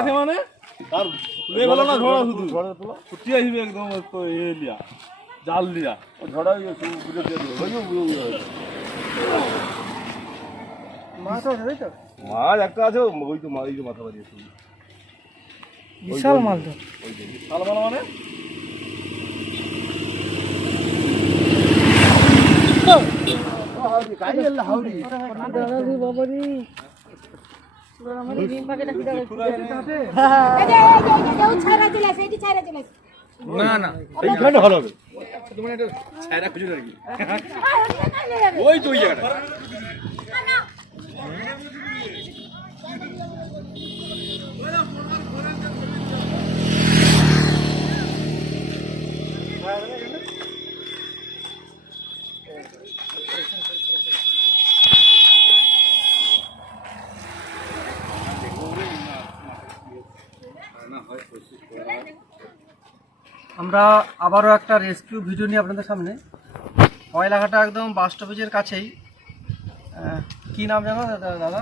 আছে মানে? আর গেল না ঝড়া শুধু। ফুটি আসবে একদম ইয়ে লিয়া জাল ঝড়া দিয়ে মাছ একটা আছে ওই তো মাথা বিশাল মাছ তো। ওই যে। শাল মালা মানে? দাদাজি বাবাজি এইখানে ভালো হবে ওই তো ওই জায়গাটা আমরা আবারও একটা রেস্কিউ ভিডিও নিয়ে আপনাদের সামনে। কয়লাঘাটা একদম বাস স্টপেজের কাছেই। কি নাম জানো দাদা দাদা?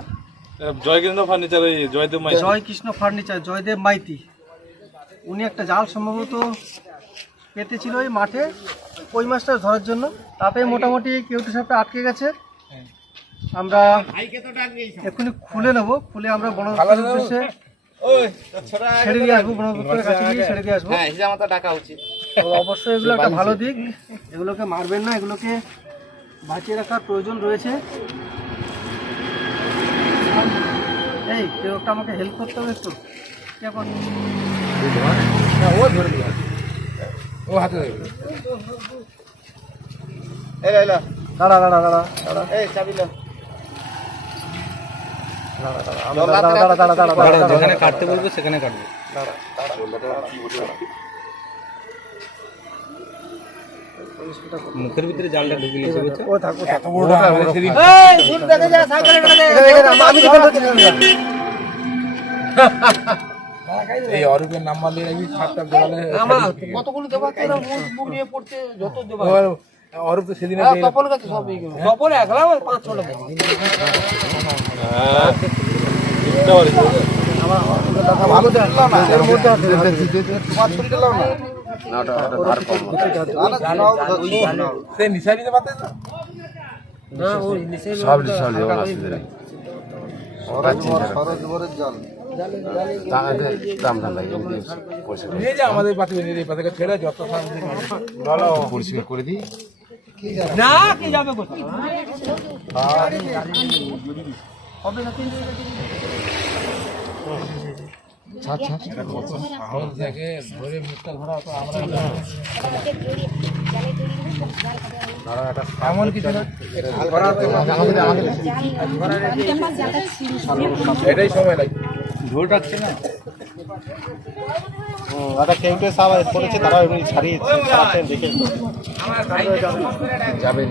জয়কেন্দ্র ফার্নিচার ওই জয়দেব মাই জয় ফার্নিচার জয়দেব মাইতি। উনি একটা জাল সম্ভবত পেতেছিল ওই মাঠে কই মাছটা ধরার জন্য। তাতে মোটামুটি কেউটু সাপটা আটকে গেছে। আমরা এক্ষুনি খুলে নেব। খুলে আমরা বন উদ্দেশ্যে ছেড়ে দিয়ে আসব বন দপ্তরের কাছে গিয়ে ছেড়ে দিয়ে আসব। তো অবশ্যই এগুলো একটা ভালো দিক। এগুলোকে মারবেন না এগুলোকে বাঁচিয়ে রাখার প্রয়োজন রয়েছে। এই কেউ একটা আমাকে হেল্প করতে হবে একটু। কে করবে? দাঁড়া দাঁড়া দাঁড়া দাঁড়া দাঁড়া, দাঁড়া, আমরা দাঁড়া, দাঁড়া, দাঁড়া, দাঁড়া, দাঁড়া, দাঁড়া, যেখানে কাটতে বলব সেখানে কাটবো মুখের ভিতরে জালটা ঢুকে লেগেছে ও থাকো থাকো এই অরূপের নাম্বার নিয়ে কতগুলো দেবো তোরা মুখ নিয়ে পড়তে যত দেবো অরূপ তো সেদিন তপন কাছে সব তপন একলা পাঁচ ছটা ভালো দেখলাম না। এর মধ্যে না। সে সব আমাদের পরিষ্কার করে দিই। না কি যাবে কোথায়? এমন কিছু এটাই সময় লাগে। ঝোল রাখছে না? একটা কেউটে সাবা পড়েছে তারা এমনি দেখে যাবে।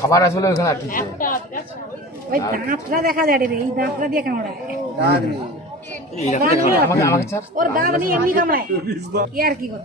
খাবার আসলে ওখানে আর কিছু ওই দাঁতটা দেখা যায় রে এই দাঁতটা দিয়ে কামড়ায়। আমাকে আমাকে ছাড় ওর দাঁত নেই এমনি কামড়ায়। কি আর কি করে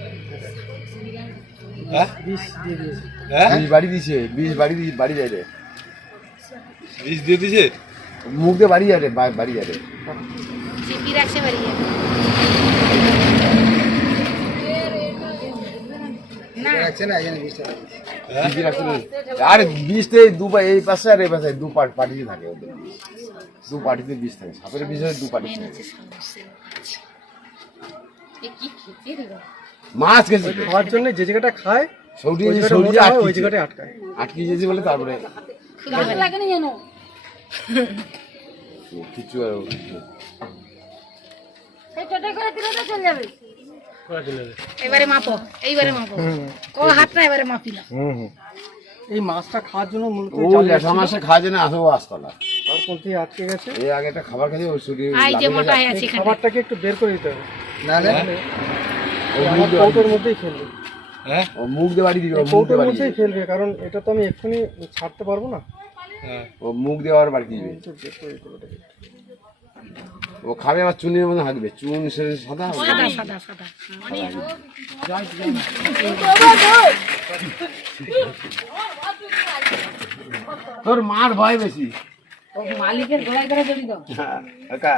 মরিছে বিষ বাড়ি দিছে বিষ বাড়ি দিয়ে বাড়ি যায় রে বিষ দিয়ে দিছে মুখ দিয়ে বাড়ি যায় রে বা- বাড়ি যায় রে টিপে রাখছে বাড়ি না। বিষ রাখছে রে। আরে বিষতে দুবার এই পাশে আর এই পাশে দু পার্ট পার্টিতে থাকে ওদের। দু পার্টিতে বিষ থাকে। সাপের বিষ হয় দু পার্টি থাকে। মাছ গেছে। খাওয়ার জন্য যে জায়গাটা খায় সৌদি ওই জায়গাটা সৌদি মোটা ওই আটকে আটকায়। আটকে গেছে বলে তারপরে কিছু আর এবারে মাপো এইবারে মাপো। হাতটা এবারে এই মাছটা খাওয়ার জন্য মূলত ও লেঠা মাসে খাওয়ার জন্য আসব আসতলা। আর কোনটি আটকে গেছে। এই আগে একটা খাবার খেয়ে ওই হয়ে খাবারটাকে একটু বের করে দিতে হবে। নাহলে ও কৌটোর মধ্যেই ফেলবে ও মুখ দিয়ে বাড়ি দিবে কৌটোর মধ্যেই ফেলবে কারণ এটা তো আমি এক্ষুনি ছাড়তে পারব না। দিবে। ও মুখ আবার বাড়ি দিবে। ও খাবে আবার চুনের মধ্যে হাঁকবে চুন সে সাদা? সাদা সাদা সাদা তোর মার ভয় বেশি। ও মালিকের গলায় করে জড়ি দাও। একা।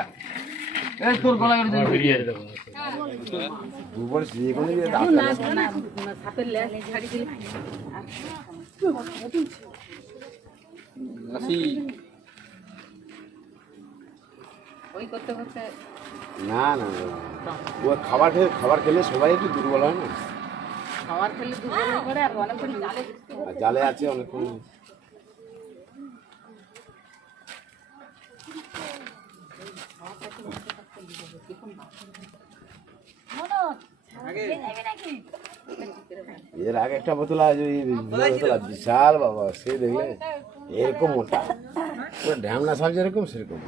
এই তোর গলা করে বেরিয়ে দেবো। দুবার যে কোনো দিয়ে দাঁত না না ছাড়ি দিলে ওই করতে করতে না না। ও খাবার খেয়ে খাবার খেলে সবাই একটু দুর্বল হয় না? খাবার খেলে দুর্বল হয়ে আর অনেকক্ষণ জালে জালে আছে অনেকক্ষণ। এর আগে একটা বোতল আছে ওই বোতল আছে, বিশাল বাবা সে দেখলে এরকম মোটা। পুরো ঢ্যামনা সামনে যেরকম সেরকম।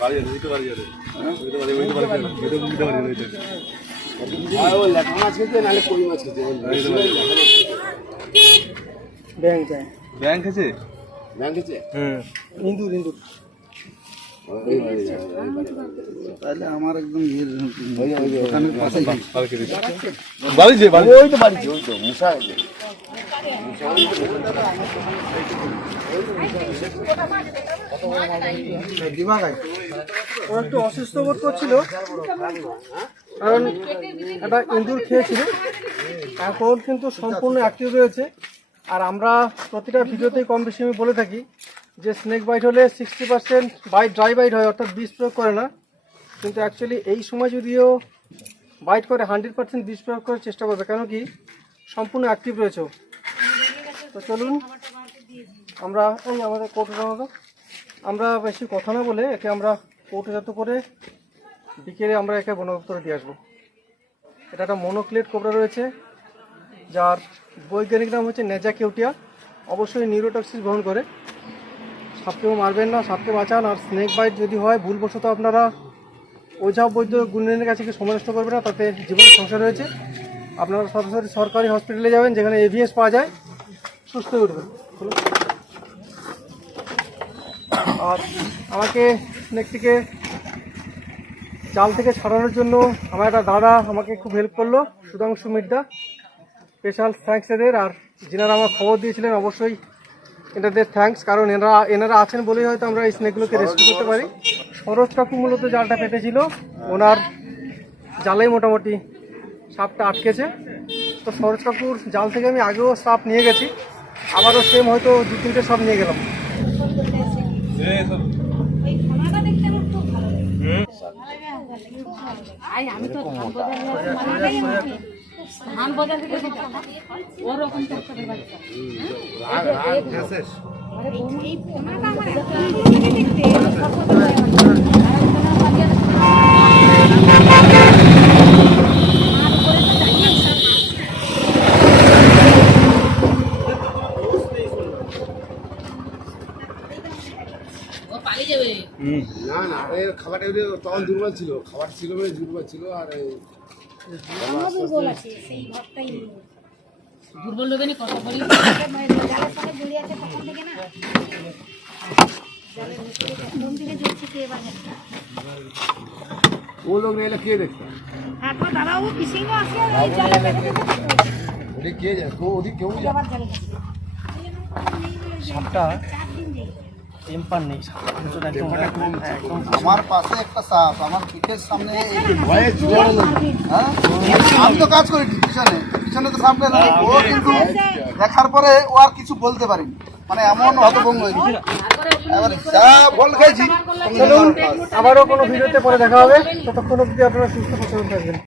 বাড়ি যাবে ওইটা বাড়ি যাবে ওইটা বাড়ি ওইটা বাড়ি যাবে ওইটা ওইটা বাড়ি যাবে ওইটা আর ও ল্যাঠা মাছ খেতে নাহলে কই মাছ খেতে ওই বেশি ওই ল্যাঠা মাছ খেতে। ব্যাংক যায়। ব্যাংক আছে? ব্যাংক খেয়েছে? হুম ইন্দুর ইন্দুর। বাড়ি বাড়ি যাবে। তাহলে আমার একদম ইয়ে বাড়ি যে বাড়ি ওই তো বাড়িতে ওই তো মুসা আছে একটু অসুস্থ বোধ করছিল। কারণ একটা ইঁদুর খেয়েছিল। এখন কিন্তু সম্পূর্ণ অ্যাক্টিভ রয়েছে। আর আমরা প্রতিটা ভিডিওতেই কম বেশি আমি বলে থাকি যে স্নেক বাইট হলে sixty percent bite dry bite হয়, অর্থাৎ বিষ প্রয়োগ করে না। কিন্তু অ্যাকচুয়ালি এই সময় যদিও বাইট করে হান্ড্রেড পার্সেন্ট বিষ প্রয়োগ করার চেষ্টা করবে, কেন কি সম্পূর্ণ অ্যাক্টিভ রয়েছে তো চলুন, আমরা এই আমাদের কৌটোটা আমরা বেশি কথা না বলে একে আমরা কৌটোজাত করে বিকেলে আমরা একে বন দপ্তরে দিয়ে আসব। এটা একটা মনোক্লেট কোবরা রয়েছে। যার বৈজ্ঞানিক নাম হচ্ছে নেজা কেউটিয়া। অবশ্যই নিউরোটক্সিস গ্রহণ করে। সাপকেও মারবেন না, সাপকে বাঁচান। আর স্নেক বাইট যদি হয়, ভুলবশত আপনারা ওঝা বৈদ্য গুণের কাছে কি সময় নষ্ট করবেন না, তাতে জীবনের সংসার রয়েছে। আপনারা সরাসরি সরকারি হসপিটালে যাবেন, যেখানে এভিএস পাওয়া যায়। সুস্থ হয়ে উঠবেন। আর আমাকে স্নেকটিকে জাল থেকে ছাড়ানোর জন্য আমার একটা দাদা আমাকে খুব হেল্প করল, সুধাংশু মির্দা স্পেশাল থ্যাঙ্কস এদের। আর যিনারা আমার খবর দিয়েছিলেন অবশ্যই এনাদের থ্যাঙ্কস কারণ এনারা এনারা আছেন বলেই হয়তো আমরা এই স্নেকগুলোকে রেস্কিউ করতে পারি। সরোজ কাকু মূলত জালটা পেতেছিল ওনার জালেই মোটামুটি সাপটা আটকেছে। তো সরোজ কাকুর জাল থেকে আমি আগেও সাপ নিয়ে গেছি। আবারও সেম হয়তো দু তিনটে সাপ নিয়ে গেলাম। আমি তো ধান বাজার থেকে ওরকম বাচ্চা না না এর খাবারটা তখন দুর্বল ছিল। খাবার ছিল বলে দুর্বল ছিল আর এই আমার দুর্বল আছে সেই ভাবটাই দুর্বল হবে না কথা বলি। জালের সাথে জড়িয়ে আছে তখন থেকে না? জালের ভিতরে কোন দিকে জ্বলছে কে বাজারটা ও লোক না এলে কে দেখতো তারপর দাদাবাবু ফিশিংও আসে আর ওই জালে বেঁধে দিতে থাকে। ওদিকে কে যায়? কেউ ওদিকে কেউ যায়? আবার জালে গেছে। সাপটা টেম্পার নেই আমার পাশে একটা সাপ আমার পিঠের সামনে এই- ভয়ে চুয়ার হ্যাঁ? আমি তো কাজ করি পিছনে পিছনে তো সামনে ও কিন্তু দেখার পরে ও আর কিছু বলতে পারিনি। মানে এমন হতভঙ্গ হয়েছে এবার যা বল খেয়েছি। আবারও কোনো ভিডিওতে পরে দেখা হবে। ততক্ষণ অবধি আপনারা সুস্থ প্রচলন থাকবেন